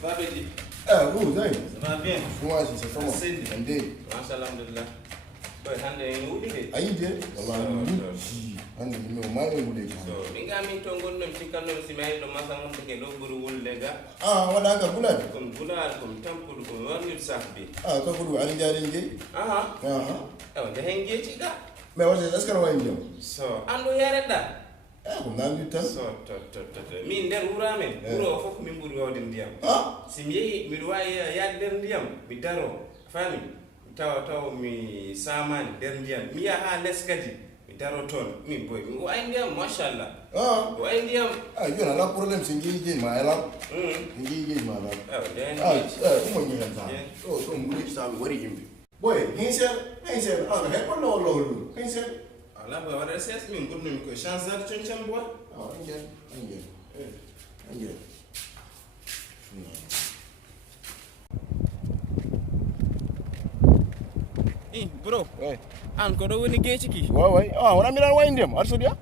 Ça va, Betty? Vous, Zayn? Ça va bien? Moi, c'est comment? Merci. Ande. Mashallah, alhamdulillah. Boy, hande wuli de. Ayinde? Wallahi, hande mi o mayo wule ka. So, minga min to gonnom cikkannom simayel ɗo masa mon take ɗo ɓuri wulde ga. Waɗa ka bulade? Comme bulal, comme tampuɗo, comme warnir sahbi. Ka ɓuɗu ali jaaren jeyi? Ewa jehen geeci ga. Mais wonde est ce que no wayi ndiyam? So, andu yareɗa? Ko namdi tan. So, min nder wura men, wuro o fof min ɓuri wawde ndiyam. Si mi yehi miɗo wawi yaade nder ndiyam, mi daro, fami, tawa mi samani nder ndiyam, mi yaha ha less kadi, mi daro toon, min boy, mi wawi ndiyam, machallah. Mi wawi ndiyam. Joni ala probléme so jeeyi jeyi ma elam. Jeeyi jeyi ma elam. Ɗum o ñiren sa. Ɗo mbuɗi sa mi wari yimɓe. Boy, hin seeɗa, ka heɓɓo lowol ɗum, hin seeɗa. Ala boy waɗa ses min gonnomi koye chance dade coñcam boy. Angel. Bro, an ko ɗo woni geeci ki? Way. Wona mbiɗa wayi ndiyam, aɗa soodiya?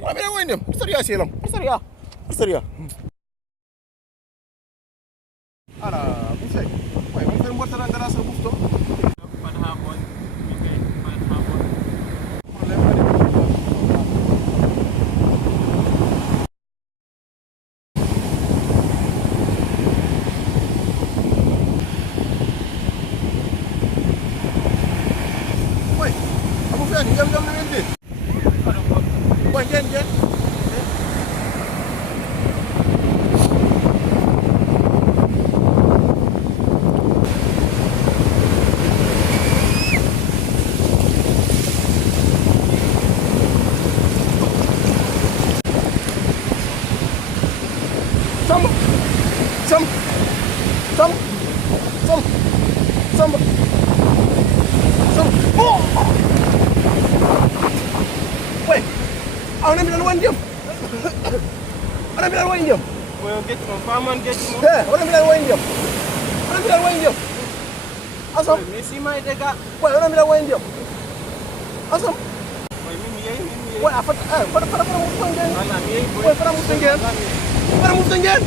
Wona mbiɗa wayi ndiyam, aɗa soodiya seelam, aɗa soodiya. Ala, Boussaye, way, won fen mbottata ngara sa ɓufto? Pat ha boy, min kay pat ha boy. Probléme waɗi. Jam na ngeen di. Boy, ngeen. Ana mi dal wayi ndiyam. Boy, geeci mo faman geeci mo. Ana mi dal wayi ndiyam. Asam. Mi simay de ga. Boy, ana mi dal wayi ndiyam. Asam. Boy, min yehi. Boy, para mu tangeen. Ala mi yehi boy. Boy, para mu tangeen.